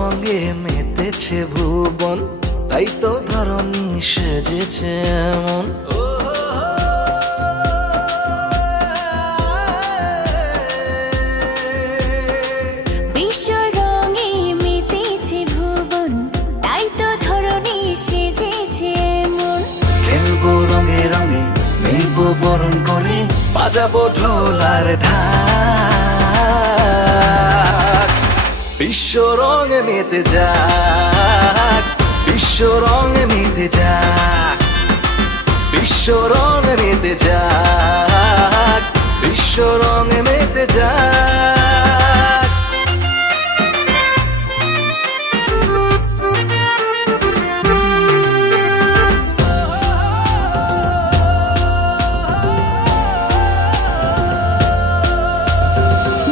রঙে মেতেছে ভুবন, তাই তো ধরণী সেজেছে এমন। বিশ্ব রঙে মেতেছে ভুবন, তাই তো ধরণী সেজেছে এমন। খেলবো রঙে রঙে, নেবো বরণ করে, বাজাবো ঢোলার ঢাক। বিশ্ব রঙে মেতে যাক, বিশ্ব রঙে মেতে যাক, বিশ্ব রঙে মেতে যাক, বিশ্ব রঙে মেতে যাক।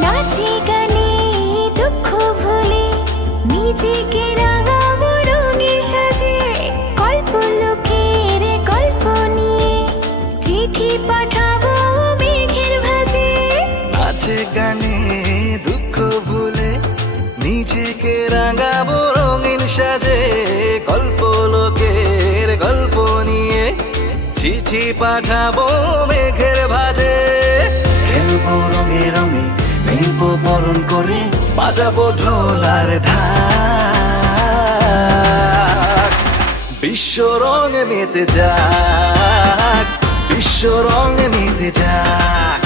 নাচে গানে দুঃখ ভুলে নিজেকে রাঙাবো রঙের সাজে। গল্প লোকের গল্প নিয়ে চিঠি পাঠাবো মেঘের ভাজে। নাচে গানে দুঃখ ভুলে নিজেকে রাঙাবো রঙিন সাজে। গল্প লোকের গল্প নিয়ে চিঠি পাঠাবো মেঘের ভাজে। খেলবো রঙে রঙে, নেবো বরণ করে, বাজাবো ঢোলার ঢাক। বিশ্ব রঙে মেতে যাক, বিশ্ব রঙে মেতে যাক,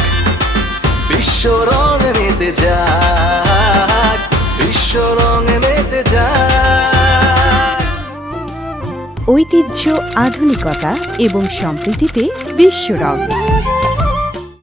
বিশ্ব রঙে মেতে যাক, বিশ্ব রঙে মেতে যাক। ঐতিহ্য, আধুনিকতা এবং সম্প্রীতিতে বিশ্বরং।